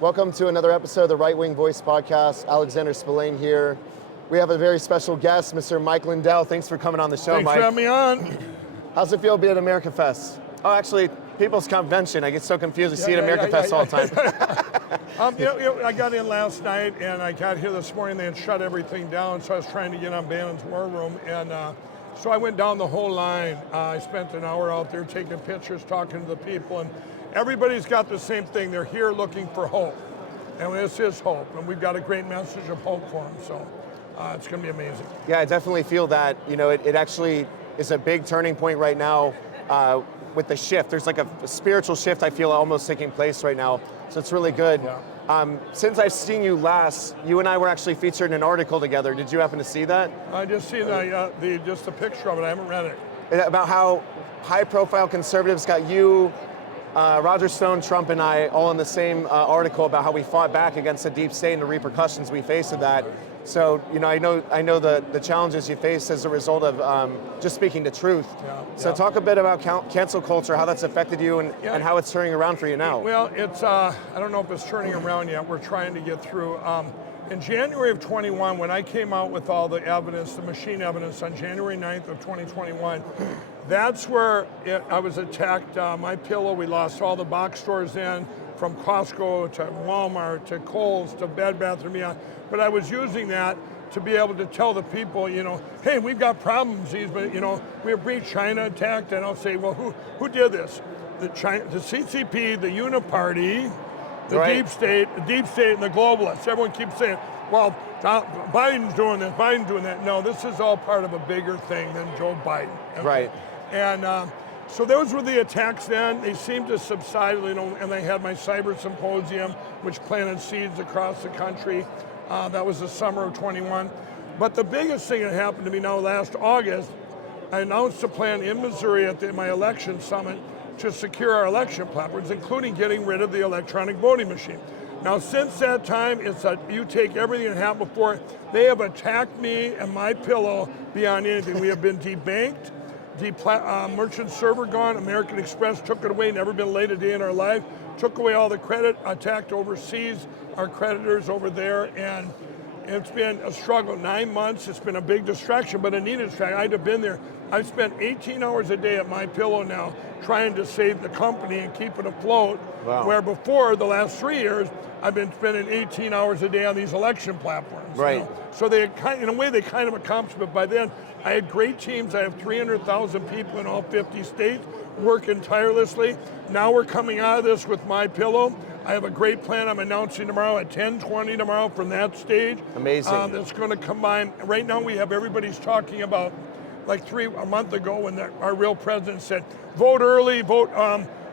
Welcome to another episode of the Right Wing Voice podcast. Alexander Spellane here. We have a very special guest, Mr. Mike Lindell. Thanks for coming on the show, Thanks Mike. for having me on. How's it feel to be at America Fest? Oh, actually, People's Convention. I get so confused. I see it at America Fest all the time. I got in last night and I got here this morning. They had shut everything down, so I was trying to get on Bannon's War Room. And so I went down the whole line. I spent an hour out there taking pictures, talking to the people. And everybody's got the same thing. They're here looking for hope. And this is hope. And we've got a great message of hope for them. So it's going to be amazing. Yeah, I definitely feel that. You know, it actually is a big turning point right now with the shift. There's like a spiritual shift, I feel, almost taking place right now. So it's really good. Yeah. Since I've seen you last, you and I were actually featured in an article together. Did you happen to see that? I just seen just a picture of it. I haven't read it. About how high-profile conservatives got you, Roger Stone, Trump, and I all in the same article about how we fought back against the deep state and the repercussions we face of that. So, you know, I know the challenges you face as a result of just speaking the truth. So talk a bit about cancel culture, how that's affected you, and how it's turning around for you now. Well, it's I don't know if it's turning around yet. We're trying to get through. In January of 21, when I came out with all the evidence, the machine evidence, on January 9th of 2021, that's where I was attacked. My pillow, we lost all the box stores in, from Costco to Walmart to Kohl's to Bed Bath & Beyond. But I was using that to be able to tell the people, you know, hey, we've got problems. But you know, we have breached, China attacked, and I'll say, well, who did this? The CCP, the Uniparty, the deep state, and the globalists. Everyone keeps saying, well, Biden's doing this, Biden's doing that. No, this is all part of a bigger thing than Joe Biden. Okay? Right. And so those were the attacks then. They seemed to subside, you know, and they had my cyber symposium, which planted seeds across the country. That was the summer of 21. But the biggest thing that happened to me now last August, I announced a plan in Missouri at my election summit to secure our election platforms, including getting rid of the electronic voting machine. Now, since that time, you take everything that happened before. They have attacked me and my pillow beyond anything. We have been debanked, merchant server gone, American Express took it away, never been late a day in our life, took away all the credit, attacked overseas, our creditors over there, and it's been a struggle. 9 months, it's been a big distraction, but a needed distraction. I'd have been there. I've spent 18 hours a day at my pillow now trying to save the company and keep it afloat. Wow. Where before, the last 3 years, I've been spending 18 hours a day on these election platforms. Right. You know? So in a way, they kind of accomplished it. By then, I had great teams. I have 300,000 people in all 50 states working tirelessly. Now we're coming out of this with my pillow. I have a great plan I'm announcing tomorrow at 10:20 tomorrow from that stage. Amazing. That's going to combine. Right now we have everybody's talking about, like a month ago when our real president said, vote early, vote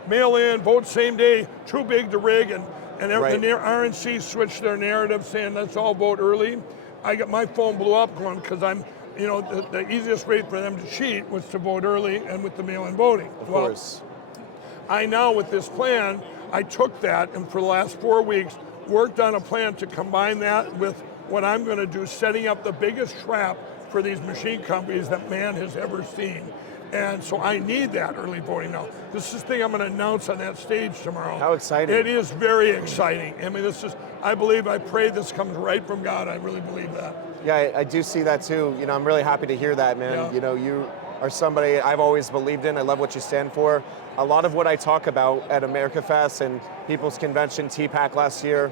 mail in, vote same day, too big to rig, and Right. the RNC switched their narrative saying let's all vote early. My phone blew up going because the easiest way for them to cheat was to vote early and with the mail-in voting. Of course. I now, with this plan, I took that and for the last 4 weeks worked on a plan to combine that with what I'm going to do, setting up the biggest trap for these machine companies that man has ever seen. And so I need that early voting now. This is the thing I'm going to announce on that stage tomorrow. How exciting. It is very exciting. I mean, I pray this comes right from God. I really believe that. Yeah, I do see that too. You know, I'm really happy to hear that, man. Yeah. You know, you are somebody I've always believed in. I love what you stand for. A lot of what I talk about at America Fest and People's Convention, TPAC last year,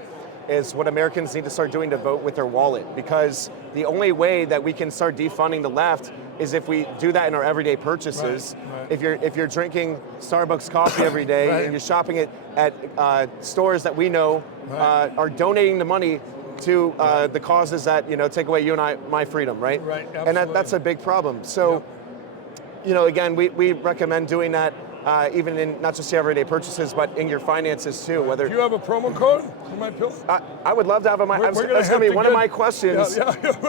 is what Americans need to start doing to vote with their wallet, because the only way that we can start defunding the left is if we do that in our everyday purchases. Right. If you're drinking Starbucks coffee every day Right. and you're shopping at stores that we know are donating the money to the causes that take away you and my freedom, right? Right, and that's a big problem. So, again, we recommend doing that. Even in not just your everyday purchases, but in your finances too. Whether do you have a promo code for my pillow? I would love to have that's going to be one of my questions.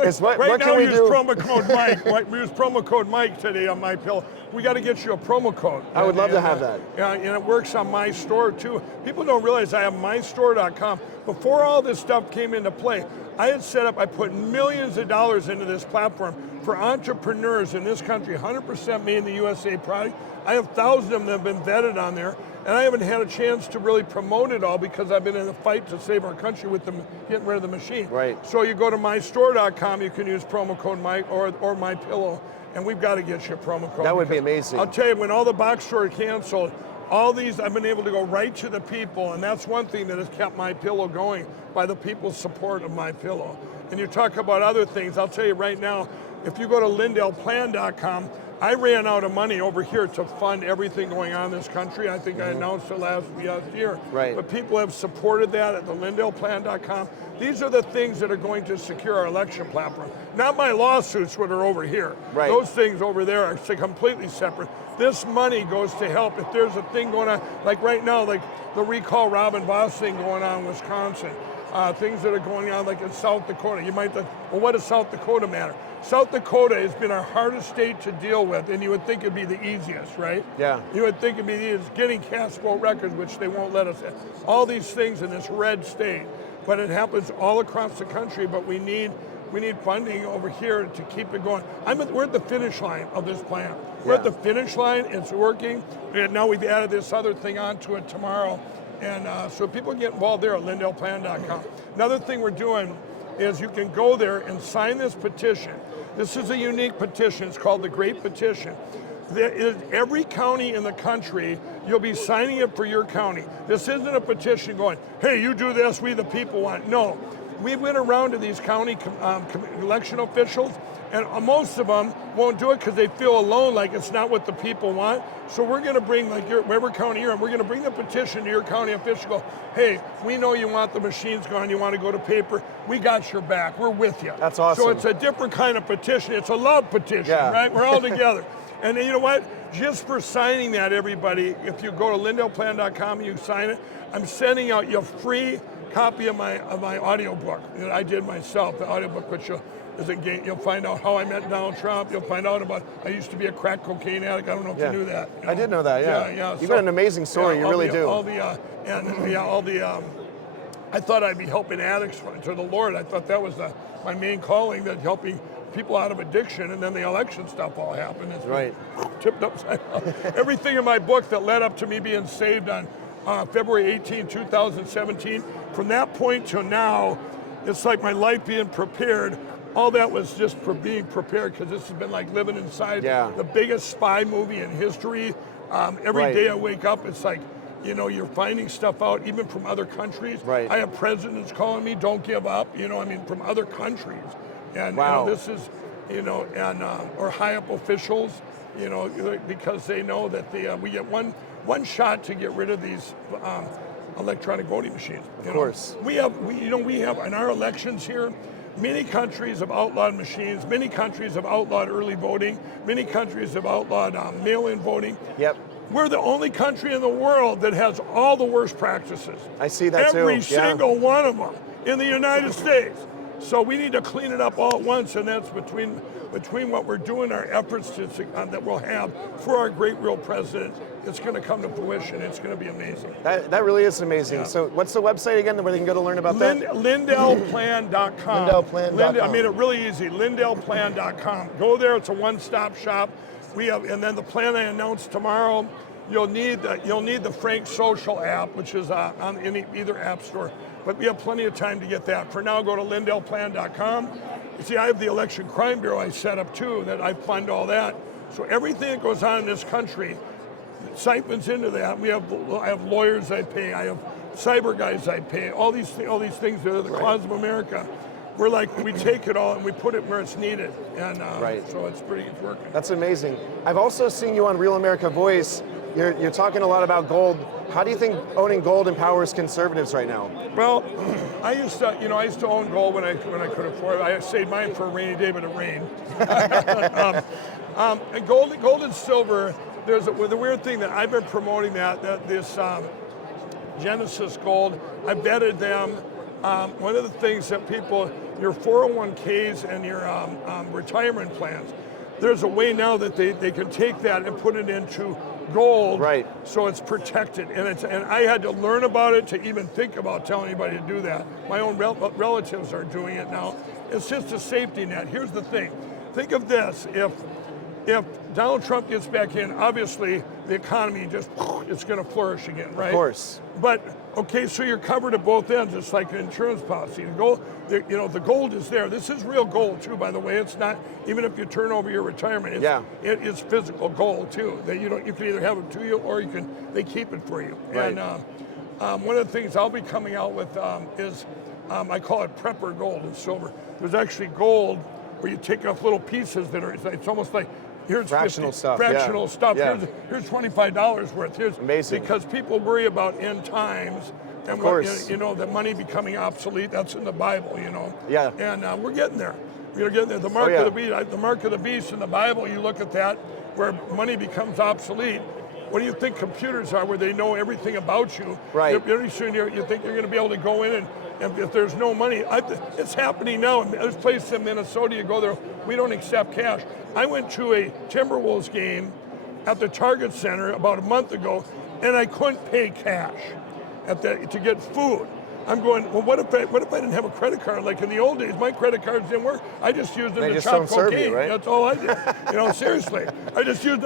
Is what right can now we use do? promo code Mike. We use promo code Mike today on my pillow. We got to get you a promo code. I would love to have that. Yeah, and it works on my store too. People don't realize I have mystore.com. Before all this stuff came into play, I put millions of dollars into this platform for entrepreneurs in this country, 100% made in the USA product. I have thousands of them that have been vetted on there. And I haven't had a chance to really promote it all because I've been in a fight to save our country with them getting rid of the machine. Right. So you go to mystore.com, you can use promo code Mike or MyPillow, and we've got to get you a promo code. That would be amazing. I'll tell you, when all the box stores canceled, all these, I've been able to go right to the people, and that's one thing that has kept MyPillow going, by the people's support of MyPillow. And you talk about other things, I'll tell you right now, if you go to lindellplan.com, I ran out of money over here to fund everything going on in this country. I think I announced it last year. Right. But people have supported that at the lindellplan.com. These are the things that are going to secure our election platform. Not my lawsuits, what are over here. Right. Those things over there are completely separate. This money goes to help. If there's a thing going on, like right now, like the recall Robin Voss thing going on in Wisconsin, things that are going on like in South Dakota. You might think, well, what does South Dakota matter? South Dakota has been our hardest state to deal with, and you would think it'd be the easiest, right? Yeah. You would think it'd be the easiest, getting cast vote records, which they won't let us have. All these things in this red state, but it happens all across the country, but we need funding over here to keep it going. We're at the finish line of this plan. We're at the finish line, it's working, and now we've added this other thing onto it tomorrow. And so people get involved there at lindellplan.com. Another thing we're doing is you can go there and sign this petition. This is a unique petition. It's called the Great Petition. There is every county in the country, you'll be signing it for your county. This isn't a petition going, hey, you do this, we the people want. No, we went around to these county election officials, and most of them won't do it because they feel alone, like it's not what the people want. So we're going to bring, like whatever county you're in, we're going to bring the petition to your county official. Go, hey, we know you want the machines gone, you want to go to paper. We got your back. We're with you. That's awesome. So it's a different kind of petition. It's a love petition, right? We're all together. And you know what? Just for signing that, everybody, if you go to lindellplan.com and you sign it, I'm sending out you a free copy of my audiobook that I did myself, the audiobook, which you'll find out how I met Donald Trump. You'll find out about, I used to be a crack cocaine addict. I don't know if you knew that. You know? I did know that, yeah. You've got an amazing story, you really do. I thought I'd be helping addicts to the Lord. I thought that was my main calling, that helping people out of addiction, and then the election stuff all happened. It's right. Tipped upside down. Everything in my book that led up to me being saved on February 18, 2017, from that point to now, it's like my life being prepared. All that was just for being prepared, because this has been like living inside the biggest spy movie in history. Every day I wake up, it's like, you're finding stuff out, even from other countries. Right. I have presidents calling me, don't give up, from other countries. And this is, or high up officials, because they know that we get one shot to get rid of these electronic voting machines. Of course. We have in our elections here, many countries have outlawed machines, many countries have outlawed early voting, many countries have outlawed mail-in voting. Yep. We're the only country in the world that has all the worst practices. I see that too. Every single one of them in the United States. So we need to clean it up all at once, and that's between what we're doing, our efforts that we'll have for our great real president. It's going to come to fruition. It's going to be amazing. That really is amazing. Yeah. So what's the website again where they can go to learn about that? Lindellplan.com. Lindellplan.com. I made it really easy. Lindellplan.com. Go there. It's a one-stop shop. And then the plan I announced tomorrow. You'll need the Frank Social app, which is on either app store. But we have plenty of time to get that. For now, go to lindellplan.com. You see, I have the Election Crime Bureau I set up too, that I fund all that. So everything that goes on in this country siphons into that. I have lawyers I pay. I have cyber guys I pay. All these things that are the cause of America. We take it all and we put it where it's needed. And so it's working. That's amazing. I've also seen you on Real America Voice. You're talking a lot about gold. How do you think owning gold empowers conservatives right now? Well, I used to own gold when I could afford it. I saved mine for a rainy day, but it rained. And gold and silver. There's the weird thing that I've been promoting this Genesis Gold. I vetted them. One of the things that your 401ks and your retirement plans, there's a way now that they can take that and put it into gold, right? So it's protected, and I had to learn about it to even think about telling anybody to do that. My own relatives are doing it now. It's just a safety net. Here's the thing: think of this: if Donald Trump gets back in, obviously the economy it's going to flourish again, right? Of course. But okay, so you're covered at both ends. It's like an insurance policy. The gold is there. This is real gold too, by the way. It's not, even if you turn over your retirement. It is physical gold too. That you can either have it to you or they keep it for you. Right. And one of the things I'll be coming out with is I call it prepper gold and silver. There's actually gold where you take off little pieces that are. It's almost like. Here's fractional stuff. Fractional stuff. Yeah. Here's $25 worth. Here's amazing. Because people worry about end times and the money becoming obsolete. That's in the Bible, Yeah. And we're getting there. We're getting there. The mark of the beast. The mark of the beast in the Bible. You look at that, where money becomes obsolete. What do you think computers are, where they know everything about you? Right. Pretty soon you think you're going to be able to go in and if there's no money, it's happening now. There's places in Minnesota, you go there, we don't accept cash. I went to a Timberwolves game at the Target Center about a month ago, and I couldn't pay cash to get food. I'm going, well, what if I didn't have a credit card? Like in the old days, my credit cards didn't work. I just used them to chop cocaine. Right? That's all I did. Seriously. I just used,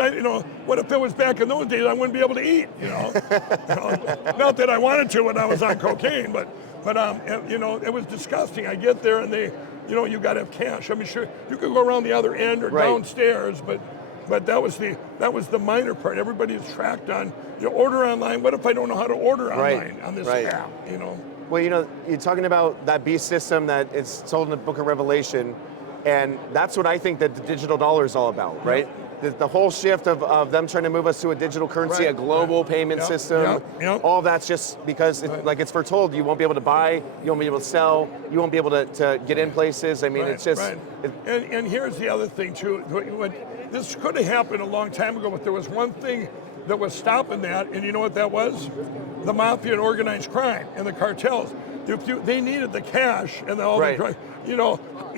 what if it was back in those days, I wouldn't be able to eat, Not that I wanted to when I was on cocaine, but it was disgusting. I get there and they, you got to have cash. I mean, sure, you could go around the other end or downstairs, but that was the minor part. Everybody's tracked on, order online. What if I don't know how to order online on this app, Well, you're talking about that beast system that it's told in the book of Revelation, and that's what I think that the digital dollar is all about, right? The whole shift of them trying to move us to a digital currency, a global payment system, all of that's just because, it's foretold, you won't be able to buy, you won't be able to sell, you won't be able to get in places. I mean, it's just... And here's the other thing, too. This could have happened a long time ago, but there was one thing that was stopping that, and you know what that was? The mafia and organized crime and the cartels. They needed the cash and all the,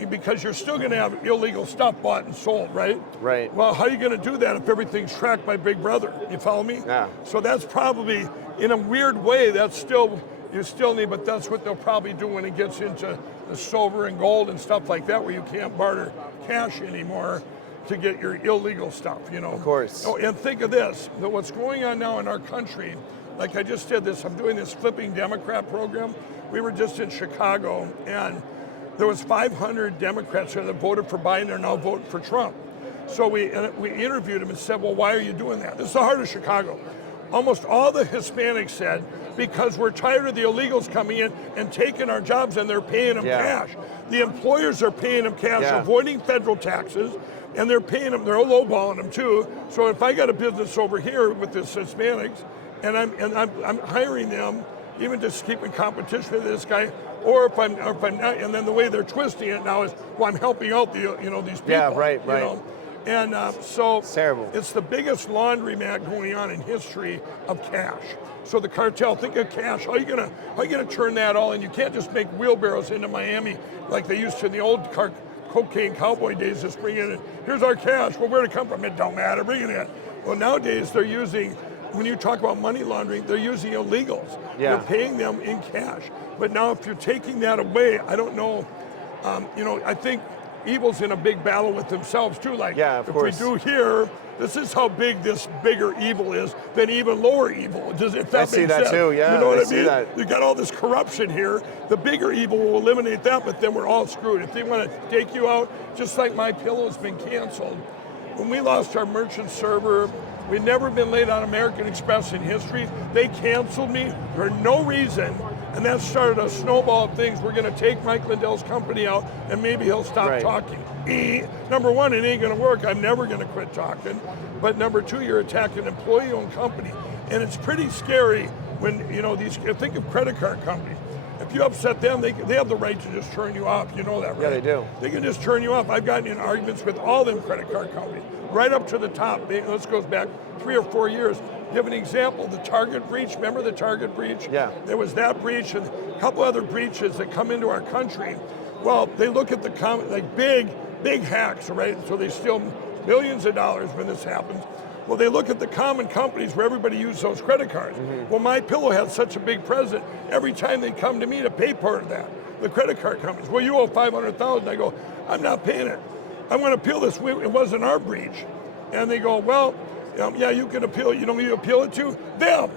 because you're still going to have illegal stuff bought and sold, right? Right. Well, how are you going to do that if everything's tracked by Big Brother? You follow me? Yeah. So that's probably, in a weird way, you still need, but that's what they'll probably do when it gets into the silver and gold and stuff like that, where you can't barter cash anymore to get your illegal stuff, Of course. Oh, and think of this, that what's going on now in our country, like I just did this, I'm doing this Flipping Democrat program. We were just in Chicago, and there was 500 Democrats there that voted for Biden. They're now voting for Trump. So we interviewed them and said, well, why are you doing that? This is the heart of Chicago. Almost all the Hispanics said, because we're tired of the illegals coming in and taking our jobs, and they're paying them cash. The employers are paying them cash, avoiding federal taxes, and they're paying them, they're lowballing them too. So if I got a business over here with the Hispanics, and I'm hiring them, even just keeping competition with this guy, or if I'm not, and then the way they're twisting it now is, well, I'm helping out these people. Yeah, right. And so it's terrible. It's the biggest laundromat going on in history of cash. So the cartel, think of cash. How are you gonna turn that all in? You can't just make wheelbarrows into Miami like they used to in the old cocaine cowboy days. Just bring it in. Here's our cash. Well, where'd it come from? It don't matter. Bring it in. Well, nowadays they're using. When you talk about money laundering, they're using illegals. Yeah. They're paying them in cash. But now if you're taking that away, I don't know, I think evil's in a big battle with themselves too. Like, of if course. we do here, this is how big this bigger evil is than even lower evil. If that makes sense. I see that too, yeah. You know what I see mean? that. You got all this corruption here. The bigger evil will eliminate that, but then we're all screwed. If they want to take you out, just like My Pillow's been canceled. When we lost our merchant server, we'd never been late on American Express in history. They canceled me for no reason, and that started a snowball of things. We're going to take Mike Lindell's company out, and maybe he'll stop talking. Number one, it ain't going to work. I'm never going to quit talking. But number two, you're attacking an employee-owned company, and it's pretty scary when think of credit card companies. If you upset them, they have the right to just turn you off. You know that, right? Yeah, they do. They can just turn you off. I've gotten in arguments with all them credit card companies, right up to the top. This goes back 3 or 4 years. Give an example, the Target breach. Remember the Target breach? Yeah. There was that breach and a couple other breaches that come into our country. Well, they look at the big hacks, right? So they steal millions of dollars when this happens. Well, they look at the common companies where everybody uses those credit cards. Mm-hmm. Well, My Pillow had such a big presence. Every time they come to me to pay part of that, the credit card companies. Well, you owe $500,000. I go, I'm not paying it. I want to appeal this. It wasn't our breach. And they go, well, yeah, you can appeal. You know who you appeal it to? Them.